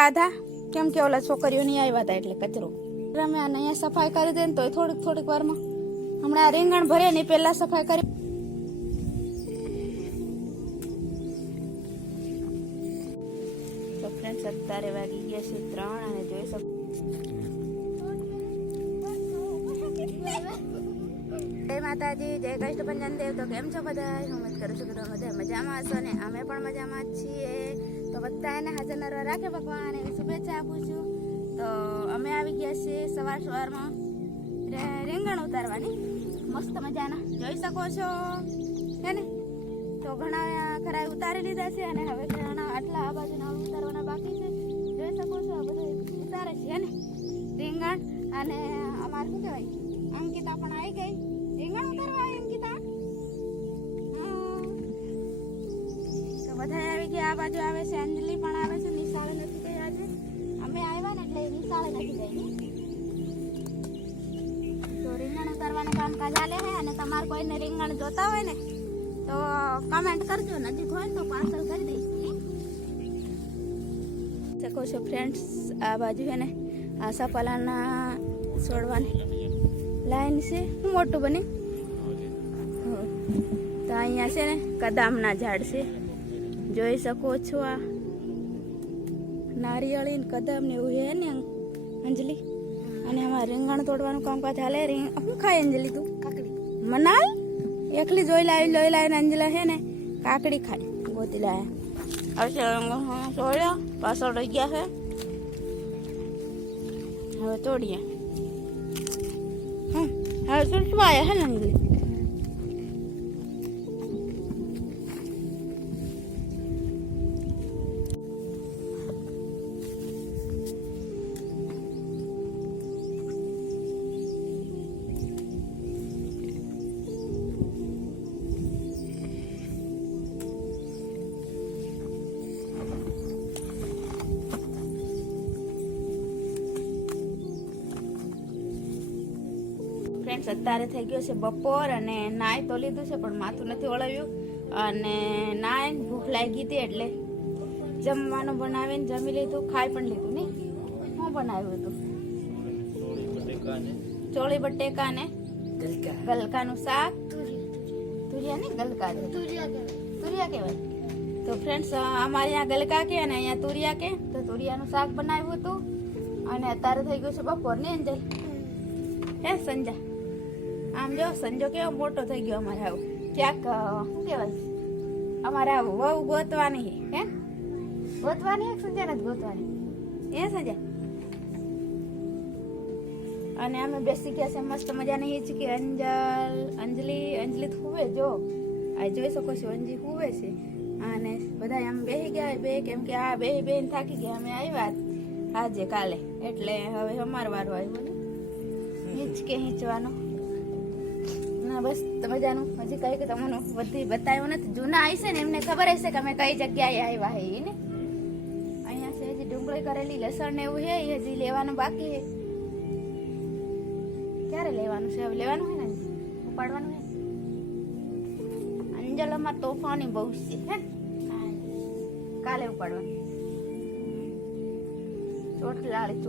ખાધા કેમ કે ઓલા છોકરીઓ નહીં આવ્યા હતા એટલે કચરો અમે આને અહીંયા સફાઈ કરી દે ને તો થોડીક વારમાં હમણાં આ રીંગણ ભરે ને પેલા સફાઈ કરી તો ફ્રેન્ડ્સ અત્યારે વાગી ગયા છે 3 અને જોઈ શકો જય માતાજી, જય કષ્ટભંજન દેવ. તો કેમ છો બધા? હું ઉમ્મીદ કરું છું કે તમે બધા મજામાં હશો ને અમે પણ મજામાં જ છીએ. તો બધાને હાજર નરવા રાખે ભગવાન એવી શુભેચ્છા આપું છું. તો અમે આવી ગયા છીએ સવારમાં રીંગણ ઉતારવાની મસ્ત મજાના જોઈ શકો છો હે ને. તો ઘણા ખરા ઉતારી લીધા છે અને હવે ઘણા આટલા આ બાજુના ઉતારવાના બાકી છે. જોઈ શકો છો આ બધું ઉતારે છે ને રીંગણ. અને અમારે શું કહેવાય અંકિતા પણ આવી ગઈ રીંગણ ઉતારવા. અંકિતા તો બધા આવી ગયા. આ બાજુ આવે છે અંજલિ પણ આવે છે. નિશાળે નથી ગઈ આજે, અમે આવ્યા ને એટલે નિશાળે નથી ગઈ. તો રીંગણ ઉતારવાનું કામકાજ ચાલે છે. અને તમારે કોઈને રીંગણ જોતા હોય ને તો કમેન્ટ કરજો, નજીક હોય તો પાર્સલ કરી દઈશ. શકો છો ફ્રેન્ડ્સ આ બાજુ છે ને આશાપાલાના છોડવાની લાઈન છે. શું મોટું બને તો અહીંયા છે ને કદામના ઝાડ છે જોઈ શકો છો. આ નારિયેળી ને કદમ ને એવું છે ને અંજલિ. અને આમાં રીંગણ તોડવાનું કામકાજ હાલે. શું ખાય અંજલિ તું? કાકડી મનાલ એકલી જોઈ લાવીને અંજલા છે ને કાકડી ખાય ગોતી લાયા. તોડ્યા પાછળ રહી ગયા છે. હવે તોડીએ. હવે શું આવ્યા હે ને અંજલિ? ફ્રેન્ડ્સ અત્યારે થઈ ગયો છે બપોર અને નાય તો લીધું છે પણ માથું નથી ઓળવ્યું. અને નાય ભૂખ લાગી હતી એટલે જમવાનું બનાવીને જમી લીધું, ખાઈ પણ લીધું. નહીં શું બનાવ્યું હતું? ચોળી બટેકા ને ગલકાનું શાક. તુરિયા ને ગલકા તુરિયા કહેવાય. તો ફ્રેન્ડ્સ અમારે અહીંયા ગલકા કે અને અહીંયા તુરિયા કે. તો તુરિયાનું શાક બનાવ્યું હતું. અને અત્યારે થઈ ગયું છે બપોર ને અંજલ હે સંજા. આમ જો સંજો કેવો મોટો થઈ ગયો અમારે. આવું ક્યાંક શું કહેવાય અમારે આવું વહુ ગોતવાની હે ગોતવાની સંજા નથી ગોતવાની એ સંજા. અને અમે બેસી ગયા છે મસ્ત મજાની હિચકી. અંજલિ હુવે જો આ જોઈ શકો છો અંજી હુવે છે. અને બધા આમ બેસી ગયા બે કેમ કે આ બેન થાકી ગયા. અમે આવ્યા આજે કાલે એટલે હવે અમારો વારો આવ્યો ને હિંચકે હિંચવાનો. બસ મજાનું. હજી કઈ કે તમને બધી બતાવ્યું નથી. જૂના આવી છે ને એમને ખબર હશે કે અમે કઈ જગ્યાએ આવ્યા હે ને. અહીંયા છે હજી ડુંગળી કરેલી, લસણ ને એવું છે એ હજી લેવાનું બાકી છે. ક્યારે લેવાનું છે? હવે લેવાનું હોય ને ઉપાડવાનું હે. અંજલમાં તોફાની બહુ છે હે કાલે ઉપાડવાનું. ચોટલાળી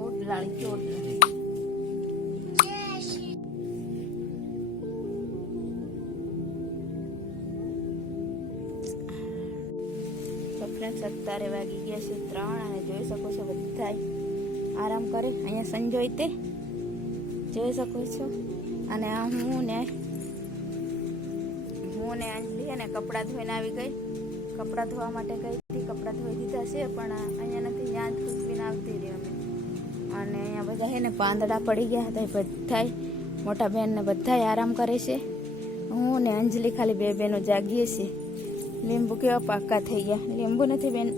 અત્યારે વાગી ગયા છે 3 અને જોઈ શકો છો બધા આરામ કરે. અહીંયા સંજોય તે જોઈ શકો છો. અને હું ને અંજલિ અને કપડાં ધોઈને આવી ગઈ. કપડાં ધોવા માટે ગઈ હતી. કપડાં ધોઈ દીધા છે પણ અહીંયા નથી. ત્યાં જ ખુશવીને આવતી રહી અમે. અને અહીંયા બધા છે ને પાંદડા પડી ગયા હતા. બધા મોટા બેન ને બધા આરામ કરે છે. હું ને અંજલિ ખાલી બે બહેનો જાગીએ છીએ. લીંબુ કેવા પાકા થઈ ગયા. લીંબુ નથી બેન,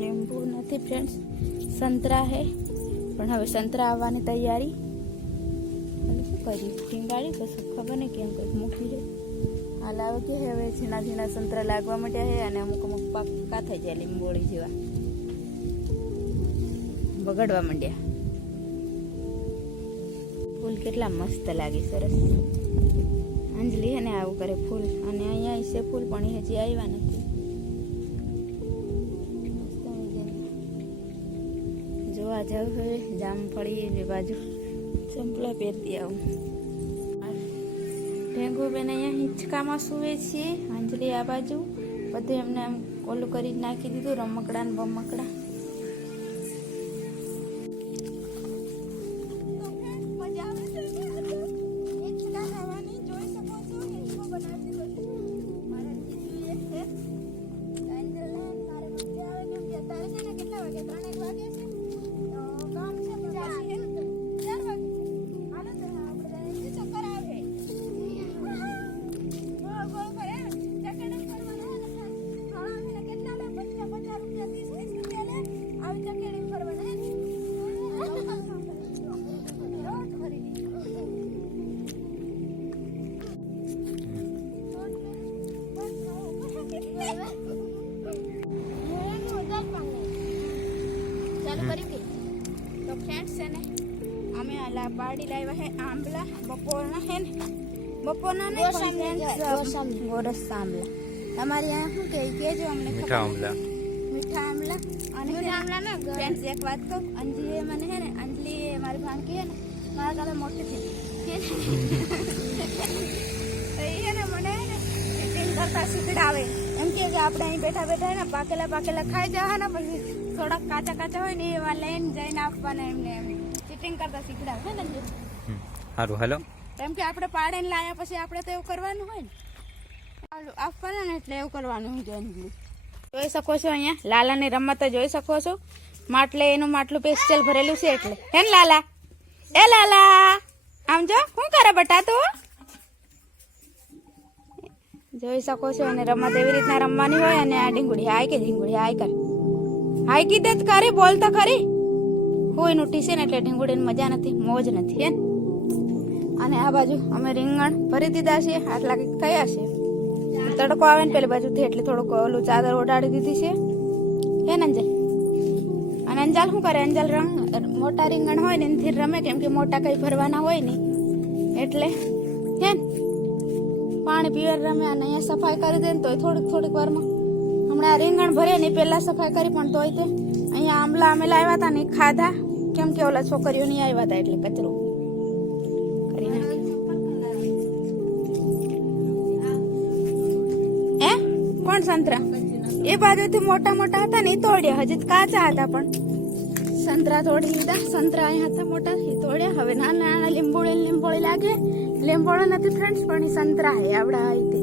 લીંબુ નથી ફ્રેન્ડ્સ, સંતરા હે. પણ હવે સંતરા આવવાની તૈયારી. શું કર્યું? ટીંગાળી કશું ખબર નહીં કેમ કંઈક મૂકી છે. હાલ આવે કે હવે ઝીણા સંતરા લાગવા માંડ્યા છે. અને અમુક પાકા થઈ જાય લીંબોળી જેવા બગડવા માંડ્યા. ફૂલ કેટલા મસ્ત લાગે, સરસ. અંજલિ હે ને આવું કરે ફૂલ. અને અહીંયા છે ફૂલ પણ એ હજી આવ્યા નથી. લેવા જાવ હવે જામફળી એ બાજુ ચંપલા પહેરતી આવું. ઢેંગુ બેન અહીંયા હિંચકામાં સૂવે છે, અંજલી આ બાજુ. બધું એમને આમ ઓલું કરી નાખી દીધું, રમકડા ને બમકડા. તો ફ્રેન્ડ્સ છે ને અમે આલા પાડી લાવ્યા હે આંબલા બપોરના હે ને બપોરના ને ગોરસ આંબલા. તમારી यहाँ શું કેજો અમને મીઠા આંબલા અને મીઠા આંબલા ને ફ્રેન્ડ્સ એક વાત કહું, અંજલી મને હે ને અંજલી મારી ભાણકી હે ને મારા કાલે મોટી થઈ તો એ ને મને ટિફિન કરતા શીખડાવે. એમ કે આપણે અહીં બેઠા બેઠા ને પાકેલા ખાઈ જવા ને પછી થોડાક કાચા હોય ને એવા લઈને જઈને આપવાના એમને એમ ચીટિંગ કરતા શીખડાવે છે ને. સારું હાલો. એમ કે આપણે પાડીને લાયા પછી આપણે તો એવું કરવાનું હોય ને આપવાના ને એટલે એવું કરવાનું હોય. જોઈ શકો છો અહીંયા લાલાની રમત જોઈ શકો છો. માટલે એનું માટલું પેસ્ટલ ભરેલું છે એટલે હે ને લાલા. એ લાલા આમ જો શું કરે બટા તું. જોઈ શકો છો અને રમત એવી રીતના રમવાની હોય. અને આ ઢીંગુડી હાય કે ઢીંગુડી હાય કર હાય કીધે જ કરે બોલતા ખરી હોય નોટી છે ને એટલે ઢીંગુડીની મજા નથી મોજ નથી હે. અને આ બાજુ અમે રીંગણ ભરી દીધા છે, આટલા કંઈક થયા છે. તડકો આવે ને પેલી બાજુથી એટલે થોડુંક ઓલું ચાદર ઓઢાડી દીધી છે હે ને અંજલ. અને અંજાલ શું કરે, અંજાલ મોટા રીંગણ હોય ને એનાથી રમે, કેમ કે મોટા કઈ ભરવાના હોય ને એટલે હે ને. પાણી પીવા રમે અને અહીંયા સફાઈ કરી દે ને તોય થોડીક વારમાં. હમણાં રીંગણ ભરે ને પેલા સફાઈ કરી પણ તોય તે અહીંયા આંબલા અમે લાવ્યા હતા ને ખાધા, કેમ કે ઓલા છોકરીઓ નહીં આવ્યા હતા એટલે કચરો કરી નાખ્યો. કોણ સંતરા એ બાજુથી મોટા હતા ને એ તોડ્યા, હજી કાચા હતા પણ સંતરા તોડી લીધા. સંતરા અહીંયા હતા મોટા એ તોડ્યા. હવે નાના લીંબોળી લાગે. લીંબોળો નથી ફ્રેન્ડ્સ પણ એ સંતરા હે આવડા રીતે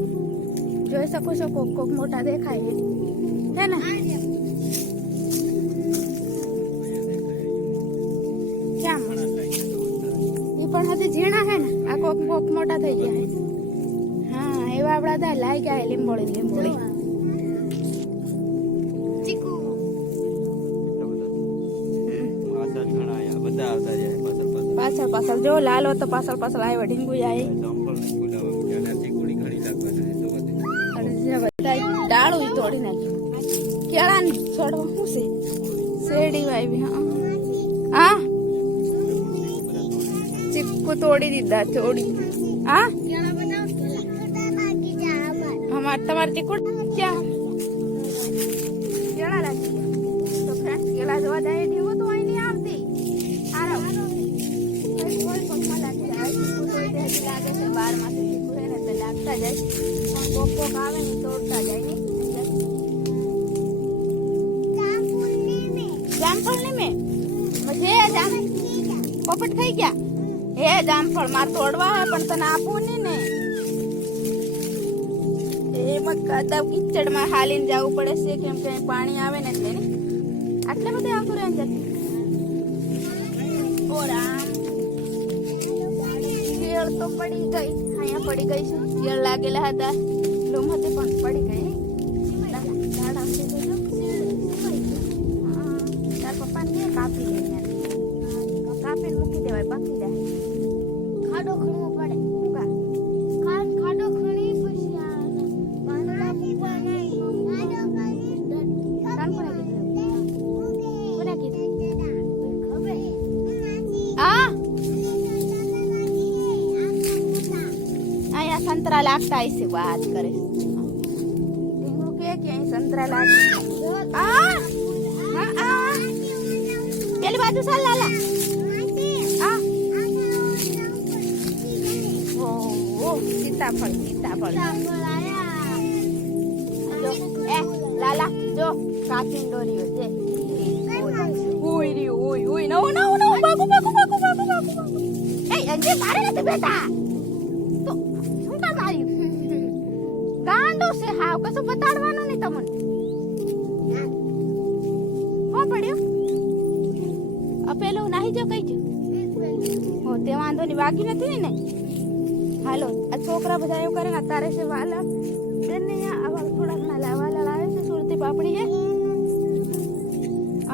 જોઈ શકો છો. કોક મોટા દેખાય હે ને. ક્યાં એ પણ હજી ઝીણા હે ને, આ કોક મોટા થઈ ગયા હે. હા એવા આપડા દા લાઈ ગયા હે લીંબોળી. પાછળ જો લાલો તો પાછળ આવ્યો ઢીંગુ ડાળું તોડી નાખ્યું. કેળા ને છોડવા શું છે શેરડી વાવી. હા ચીકુ તોડી દીધા હા તમારે ચીકુ ક્યાં કેળા લાગી ગયા. તો ફ્રેન્ડ કેળા જોવા જાય ઢીંગુ તો અહીં નહીં આવતી. લાગે છે 12 માંથી લાગતા જાય પણ કોક આવે ને તોડતા જાય ને. જામફળ ને મેં પોપટ થઈ ગયા હે જામફળ મારે તોડવા હોય પણ તને આપવું ને એમાં કદા કિચડમાં હાલીને જવું પડે છે, કેમ કે પાણી આવે ને એટલે આટલે બધે આવતું રહે જતી. કેળ તો પડી ગઈ, અહીંયા પડી ગઈ છે. કેળ લાગેલા હતા લૂમ હતી પણ પડી ગઈ. તાર પપ્પાને કે કાપી લે, કાપીને મૂકી દેવાય પાકી જાય. ખાડો ખણવો પડે ખાડો ખણી પછી संतरा लागता ऐसे बात करे के संतरा लाग પેલી બાજુ ચાલ લાલા હા ઓ સીતાફળ જો એ લાલા જો કાચી દોરીઓ જે ઉઈ નો બાગુ એ અંજે મારે નથી બેટા તો શું કામ આવ્યું ગાંડો છે હાવ કશું બતાડવાનું નહીં તમને હો પડ્યું પેલું નાહી જો કઈ જો હો તે વાંધો નહીં બાકી નથી ને હાલો આ છોકરા બધા એવું કરે ને અત્યારે છે વાલા બેનને આવા થોડા ઘણા લાવાલા લાવે છે સુરતી પાપડી છે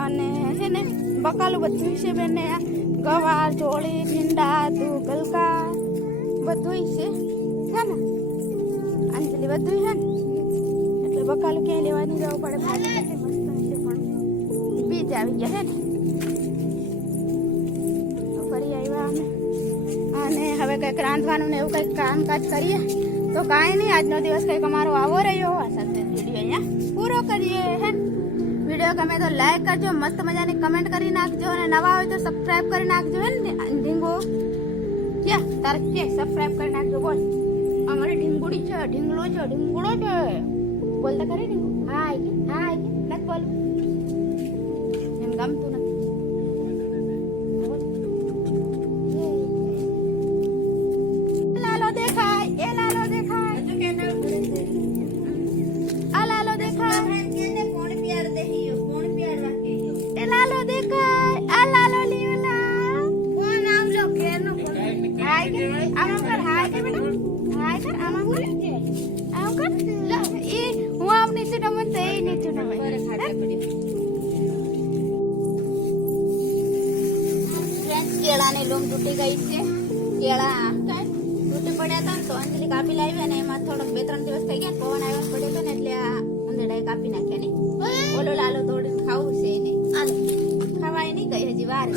અને હે ને બકાલું બધું છે બેનને ગવાર ચોળી ભીંડા તું ગલકા બધું છે ને અંજલી બધું છે ને એટલે બકાલું ક્યાંય લેવા નહીં જવું પડે ભાજી કેટલી મસ્ત છે પણ બીજ આવી ગયા છે ને ફરી આવ્યા અમે અને હવે કંઈક રાંધવાનું ને એવું કંઈક કામકાજ કરીએ તો કાંઈ નહીં આજનો દિવસ કંઈક અમારો આવો રહ્યો આ સાથે વિડીયો અહીંયા પૂરો કરીએ હે વિડીયો ગમે તો લાઈક કરજો મસ્ત મજાની કમેન્ટ કરી નાખજો અને નવા હોય તો સબસ્ક્રાઇબ કરી નાખજો હે ને ઢીંગો ક્યાં તારે કે સબસ્ક્રાઇબ કરી નાખજો બોલ અમારી ઢીંગુડી છે ઢીંગલો છે ઢીંગુડો છે બોલતા ખરી ઢીંગુ હાય નથી બોલ એમ ગમતું નથી કેળાની લૂમ તૂટી ગઈ છે કેળા તૂટી પડ્યા હતા ને તો અંજલી કાપી લાવી અને એમાં થોડોક 2-3 દિવસ થઈ ગયા પવન આવ્યો પડ્યો હતો ને એટલે આ અંદરડાએ કાપી નાખ્યા ને ઓલો લાલો તોડીને ખાવું છે એને ખાવાય નહીં કઈ હજી વાર